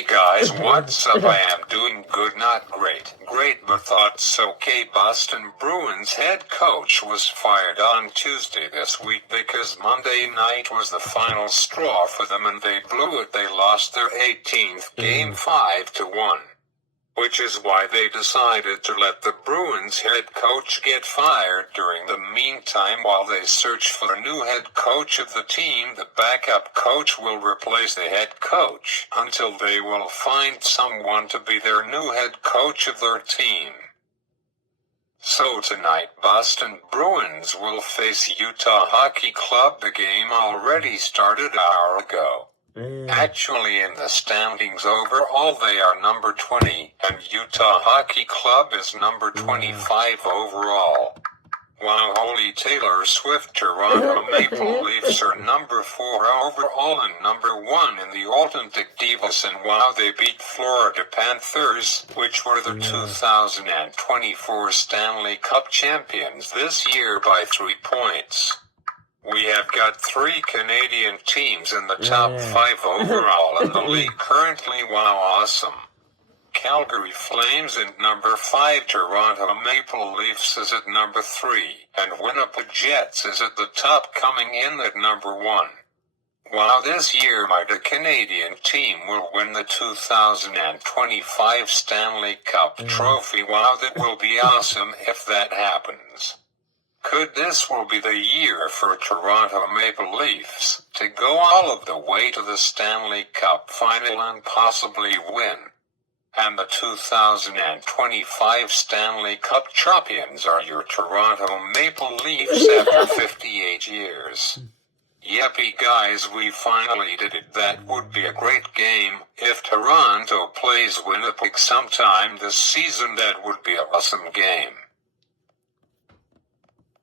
Hey guys, what's up? I am doing good, not great. Great, but thoughts okay. Boston Bruins head coach was fired on Tuesday this week because Monday night was the final straw for them and they blew it. They lost their 18th game 5-1. Which is why they decided to let the Bruins head coach get fired. During the meantime, while they search for a new head coach of the team, the backup coach will replace the head coach until they will find someone to be their new head coach of their team. So tonight, Boston Bruins will face Utah Hockey Club. The game already started an hour ago. Actually, in the standings overall, they are number 20, and Utah Hockey Club is number 25 overall. While Holy Taylor Swift Toronto Maple Leafs are number 4 overall and number 1 in the Atlantic Divas, and while they beat Florida Panthers, which were the 2024 Stanley Cup champions this year, by 3 points. We have got 3 Canadian teams in the top 5 overall in the league currently. Wow, awesome. Calgary Flames at number 5, Toronto Maple Leafs is at number 3, and Winnipeg Jets is at the top, coming in at number 1. Wow, this year the Canadian team will win the 2025 Stanley Cup trophy. Wow, that will be awesome if that happens. Could this will be the year for Toronto Maple Leafs to go all of the way to the Stanley Cup final and possibly win? And the 2025 Stanley Cup champions are your Toronto Maple Leafs after 58 years. Yippee guys, we finally did it. That would be a great game. If Toronto plays Winnipeg sometime this season, that would be an awesome game.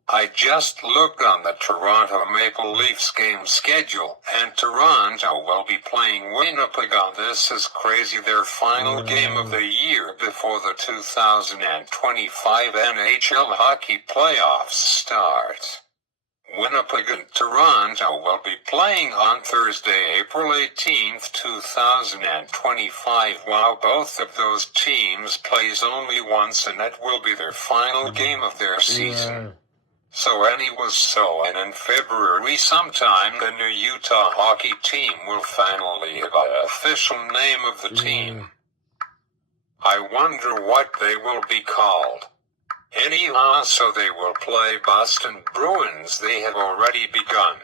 I just looked on the Toronto Maple Leafs game schedule, and Toronto will be playing Winnipeg on this is crazy, their final game of the year before the 2025 NHL hockey playoffs start. Winnipeg and Toronto will be playing on Thursday, April 18, 2025, while both of those teams plays only once, and that will be their final game of their season. And in February sometime the new Utah hockey team will finally have an official name of the team. I wonder what they will be called. Anyhow, so they will play Boston Bruins. They have already begun.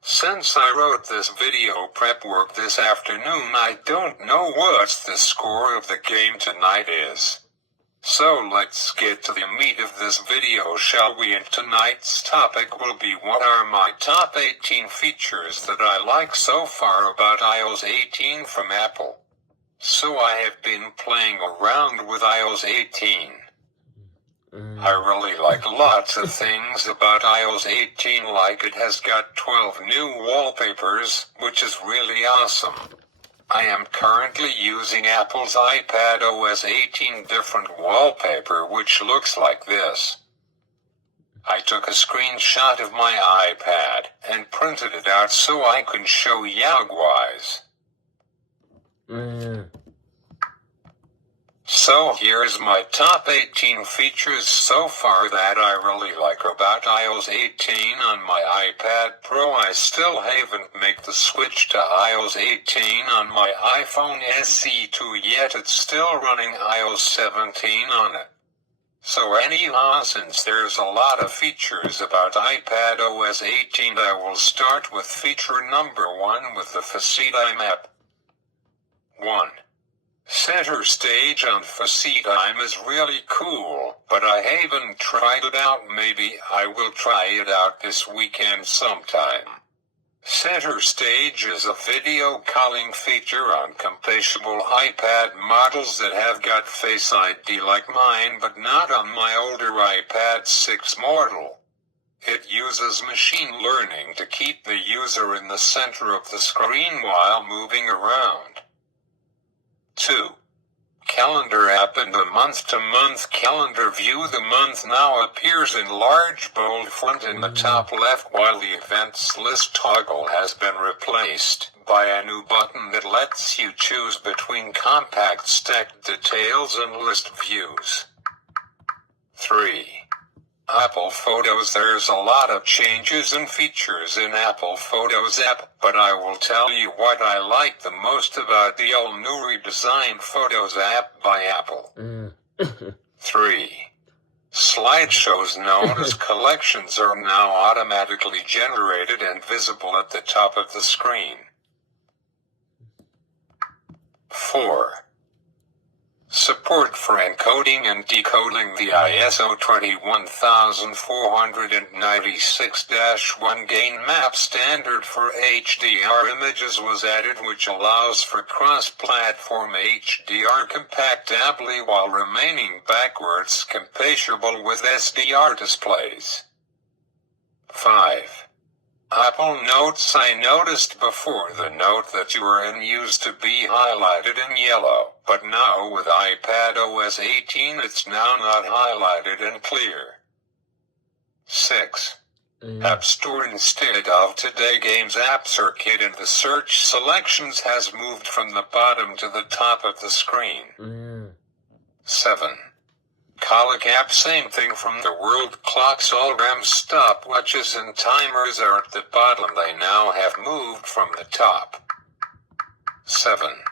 Since I wrote this video prep work this afternoon, I don't know what the score of the game tonight is. So let's get to the meat of this video, shall we? And tonight's topic will be what are my top 18 features that I like so far about iOS 18 from Apple. So I have been playing around with iOS 18. I really like lots of things about iOS 18, like it has got 12 new wallpapers, which is really awesome. I am currently using Apple's iPadOS 18 different wallpaper, which looks like this. I took a screenshot of my iPad and printed it out so I can show you guys. So here's my top 18 features so far that I really like about iOS 18 on my iPad Pro. I still haven't made the switch to iOS 18 on my iPhone SE2 yet. It's still running iOS 17 on it. So anyhow, since there's a lot of features about iPadOS 18, I will start with feature number 1 with the FaceTime app. 1. Center stage on FaceTime is really cool, but I haven't tried it out. Maybe I will try it out this weekend sometime. Center stage is a video calling feature on compatible iPad models that have got Face ID like mine, but not on my older iPad 6 model. It uses machine learning to keep the user in the center of the screen while moving around. 2. Calendar app in the month-to-month calendar view. The month now appears in large bold font in the top left, while the events list toggle has been replaced by a new button that lets you choose between compact stacked details and list views. 3. Apple Photos. There's a lot of changes and features in Apple Photos app, but I will tell you what I like the most about the all-new redesigned Photos app by Apple. 3. Slideshows known as collections are now automatically generated and visible at the top of the screen. 4. Support for encoding and decoding. The ISO 21496-1 gain map standard for HDR images was added, which allows for cross-platform HDR compatibility while remaining backwards compatible with SDR displays. 5. Apple Notes. I noticed before the note that you were in used to be highlighted in yellow, but now with iPadOS 18 it's now not highlighted and clear. 6. App Store. Instead of Today Games Apps Arcade in the search selections has moved from the bottom to the top of the screen. 7. Colic app. Same thing from the world. Clocks, alarms, stopwatches and timers are at the bottom. They now have moved from the top. 7.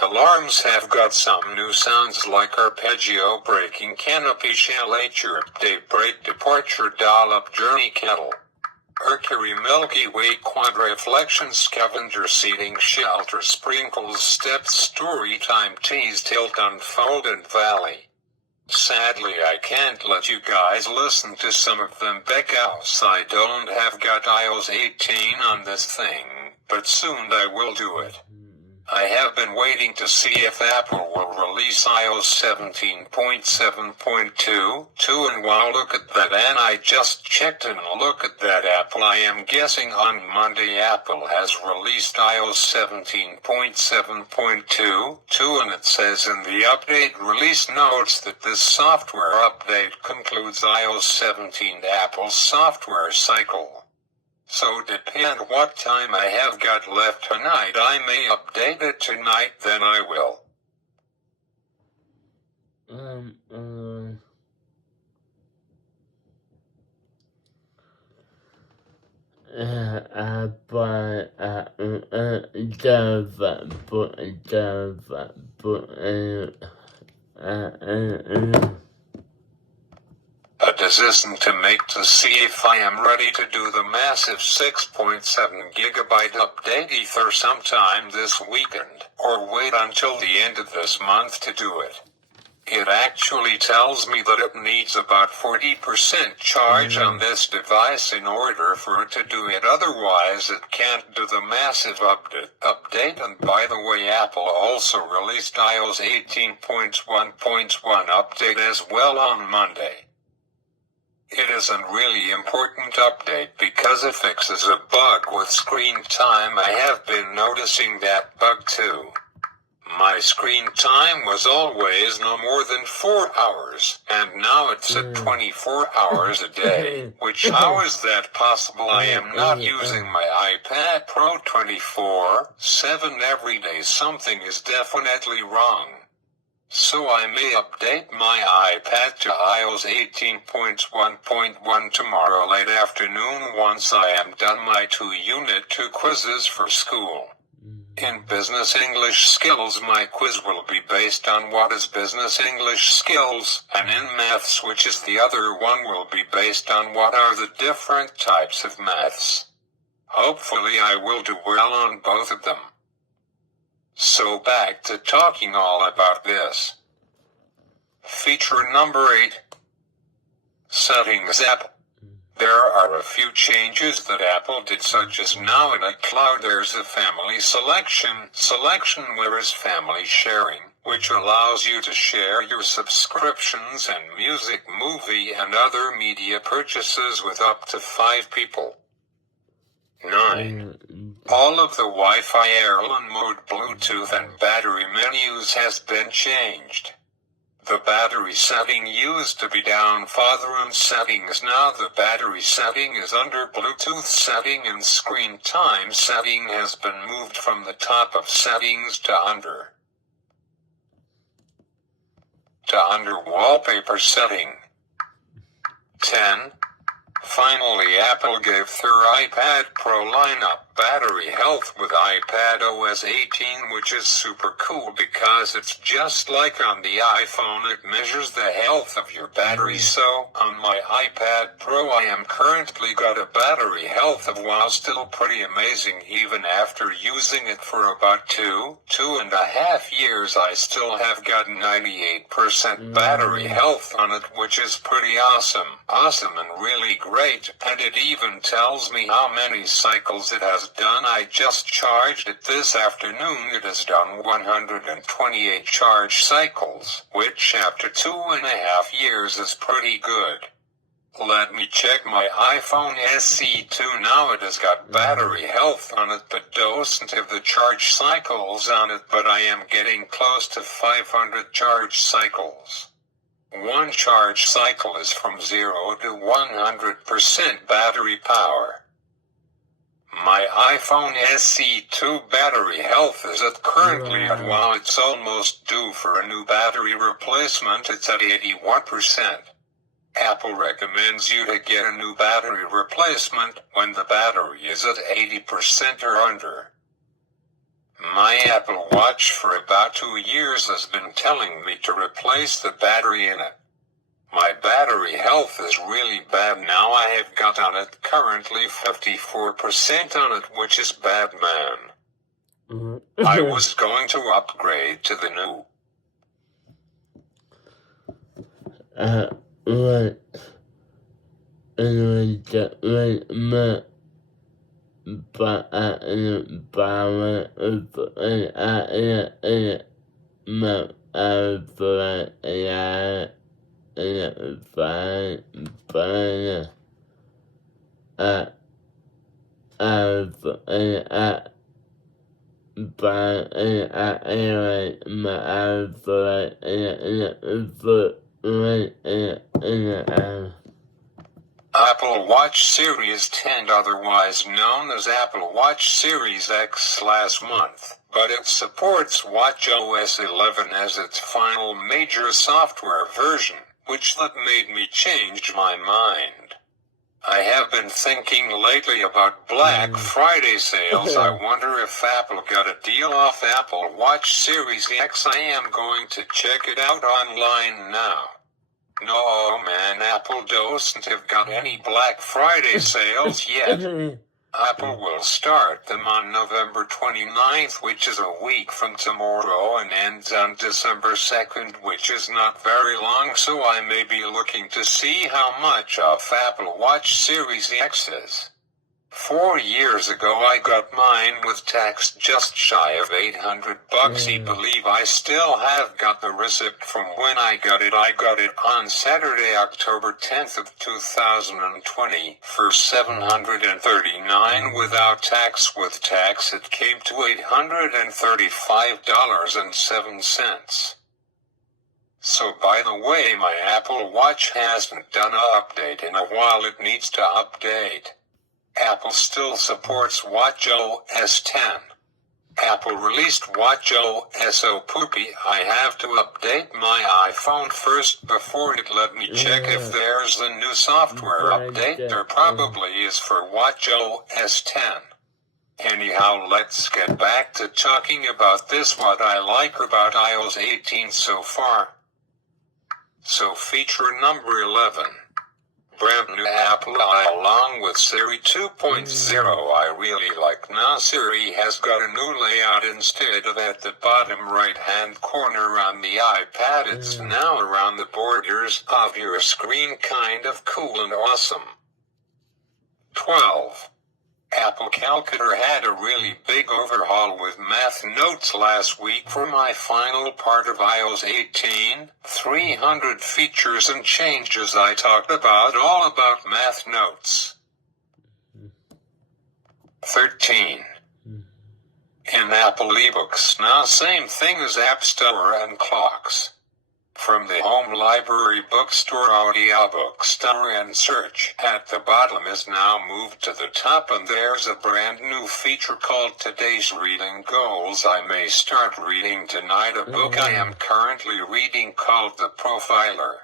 Alarms have got some new sounds like arpeggio, braking, canopy, shalature, update, break, departure, dollop, journey, kettle, Mercury, Milky Way, quad reflection, scavenger, seating, shelter, sprinkles, steps, story time, tease, tilt, unfold and valley. Sadly, I can't let you guys listen to some of them because I don't have got iOS 18 on this thing, but soon I will do it. I have been waiting to see if Apple will release iOS 17.7.2, and wow, look at that, and I just checked and look at that, Apple. I am guessing on Monday Apple has released iOS 17.7.2, and it says in the update release notes that this software update concludes iOS 17 Apple's software cycle. So depend what time I have got left tonight. I may update it tonight, then I will. A decision to make to see if I am ready to do the massive 6.7 gigabyte update either sometime this weekend, or wait until the end of this month to do it. It actually tells me that it needs about 40% charge on this device in order for it to do it, otherwise it can't do the massive update. And by the way, Apple also released iOS 18.1.1 update as well on Monday. It is a really important update because it fixes a bug with screen time. I have been noticing that bug too. My screen time was always no more than 4 hours, and now it's at 24 hours a day, which how is that possible? I am not using my iPad Pro 24/7 every day. Something is definitely wrong. So I may update my iPad to iOS 18.1.1 tomorrow late afternoon once I am done my 2-Unit 2 quizzes for school. In Business English Skills, my quiz will be based on what is Business English Skills, and in Maths, which is the other one, will be based on what are the different types of maths. Hopefully I will do well on both of them. So back to talking all about this. Feature number 8. Settings app. There are a few changes that Apple did, such as now in iCloud there's a family selection where is family sharing, which allows you to share your subscriptions and music, movie and other media purchases with up to 5 people. 9. All of the Wi-Fi, airline mode, Bluetooth and battery menus has been changed. The battery setting used to be down farther in settings. Now the battery setting is under Bluetooth setting, and screen time setting has been moved from the top of settings to under wallpaper setting. 10. Finally, Apple gave their iPad Pro lineup battery health with iPadOS 18, which is super cool because it's just like on the iPhone. It measures the health of your battery. So, on my iPad Pro I am currently got a battery health of, wow, still pretty amazing. Even after using it for about 2.5 years, I still have got 98% battery health on it, which is pretty awesome. Awesome and really great, and it even tells me how many cycles it has done. I just charged it this afternoon. It has done 128 charge cycles, which after 2.5 years is pretty good. Let me check my iPhone SE2 now. It has got battery health on it, but doesn't have the charge cycles on it, but I am getting close to 500 charge cycles. One charge cycle is from 0 to 100% battery power. My iPhone SE2 battery health is currently at, wow, it's almost due for a new battery replacement. It's at 81%. Apple recommends you to get a new battery replacement when the battery is at 80% or under. My Apple Watch for about 2 years has been telling me to replace the battery in it. My battery health is really bad now. I have got on it currently 54% on it, which is bad, man. I was going to upgrade to the new. Apple Watch Series 10, otherwise known as Apple Watch Series X, last month, but it supports watchOS 11 as its final major software version, which that made me change my mind. I have been thinking lately about Black Friday sales. I wonder if Apple got a deal off Apple Watch Series X. I am going to check it out online now. No, man, Apple doesn't have got any Black Friday sales yet. Apple will start them on November 29th, which is a week from tomorrow, and ends on December 2nd, which is not very long, so I may be looking to see how much off Apple Watch Series X is. 4 years ago I got mine with tax just shy of $800. I believe I still have got the receipt from when I got it. I got it on Saturday, October 10th of 2020 for $739 without tax. With tax it came to $835.07. So by the way, my Apple Watch hasn't done an update in a while. It needs to update. Apple still supports watchOS 10. Apple released watchOS so poopy. I have to update my iPhone first before it let me check if there's a new software update. There probably is for watchOS 10. Anyhow, let's get back to talking about this, what I like about iOS 18 so far. So feature number 11. Brand new Apple I along with Siri 2.0. I really like now Siri has got a new layout. Instead of at the bottom right hand corner on the iPad, it's now around the borders of your screen. Kind of cool and awesome. 12. Apple Calculator had a really big overhaul with Math Notes last week for my final part of iOS 18. 300 features and changes. I talked about all about Math Notes. 13. In Apple eBooks now, same thing as App Store and clocks. From the home library bookstore audiobook store and search at the bottom is now moved to the top, and there's a brand new feature called Today's Reading Goals. I may start reading tonight a book I am currently reading called The Profiler.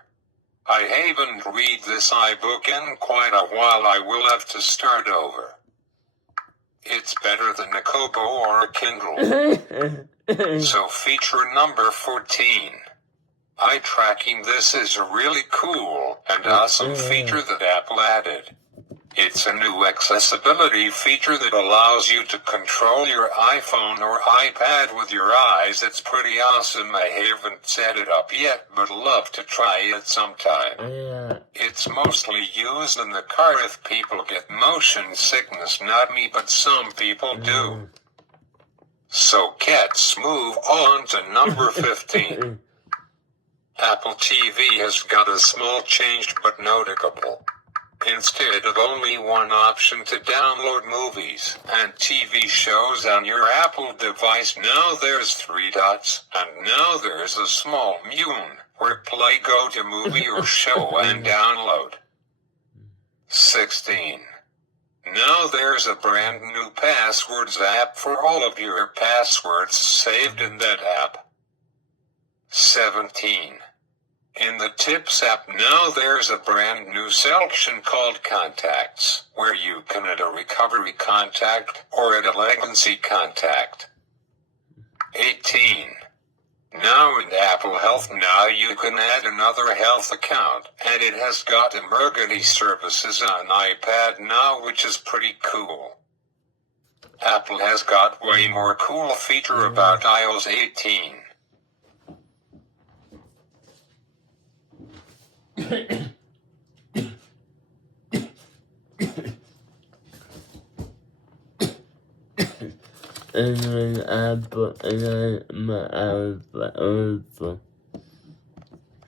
I haven't read this iBook in quite a while. I will have to start over. It's better than a Kobo or a Kindle. So feature number 14. Eye tracking. This is a really cool and awesome feature that Apple added. It's a new accessibility feature that allows you to control your iPhone or iPad with your eyes. It's pretty awesome. I haven't set it up yet, but love to try it sometime. It's mostly used in the car if people get motion sickness. Not me, but some people do. So let's move on to number 15. Apple TV has got a small change but noticeable. Instead of only one option to download movies and TV shows on your Apple device, now there's 3 dots, and now there's a small menu where play, go to movie or show and download. 16. Now there's a brand new passwords app for all of your passwords saved in that app. 17. In the Tips app now there's a brand new section called Contacts, where you can add a recovery contact or add a legacy contact. 18. Now in Apple Health now you can add another health account, and it has got emergency services on iPad now, which is pretty cool. Apple has got way more cool feature about iOS 18.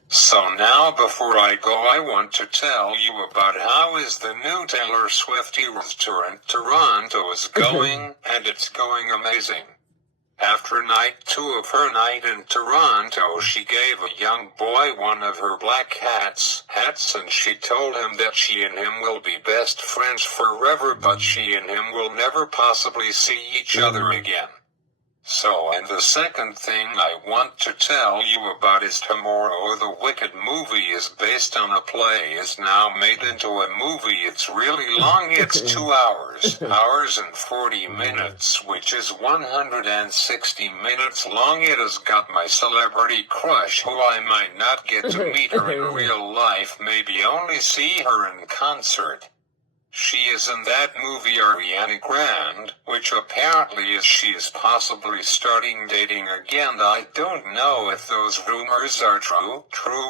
So now before I go, I want to tell you about how is the new Taylor Swift Eras tour in Toronto is going, and it's going amazing. After night 2 of her night in Toronto, she gave a young boy one of her black hats, and she told him that she and him will be best friends forever, but she and him will never possibly see each other again. So, and the second thing I want to tell you about is tomorrow the Wicked movie is based on a play, is now made into a movie. It's really long, it's 2 hours and 40 minutes, which is 160 minutes long. It has got my celebrity crush, who I might not get to meet her in real life, maybe only see her in concert. She is in that movie Ariana Grande, which apparently she is possibly starting dating again. I don't know if those rumors are true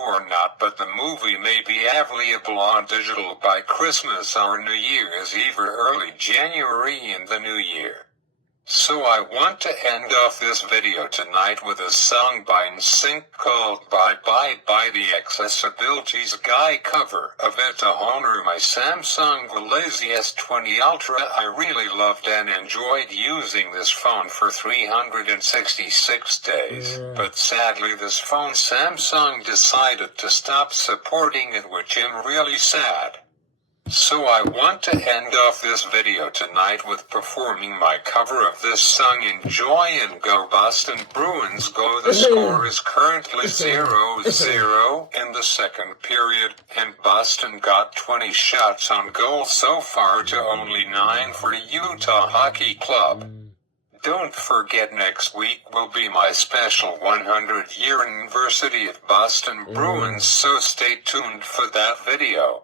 or not, but the movie may be available on digital by Christmas or New Year's Eve or early January in the new year. So I want to end off this video tonight with a song by NSYNC called Bye Bye by the Accessibilities Guy cover of it to honor my Samsung Galaxy S20 Ultra. I really loved and enjoyed using this phone for 366 days, but sadly this phone Samsung decided to stop supporting it, which I'm really sad. So I want to end off this video tonight with performing my cover of this song. Enjoy and go Boston Bruins go. The score is currently 0-0 in the second period, and Boston got 20 shots on goal so far to only 9 for Utah Hockey Club. Don't forget next week will be my special 100-year anniversary of Boston Bruins, so stay tuned for that video.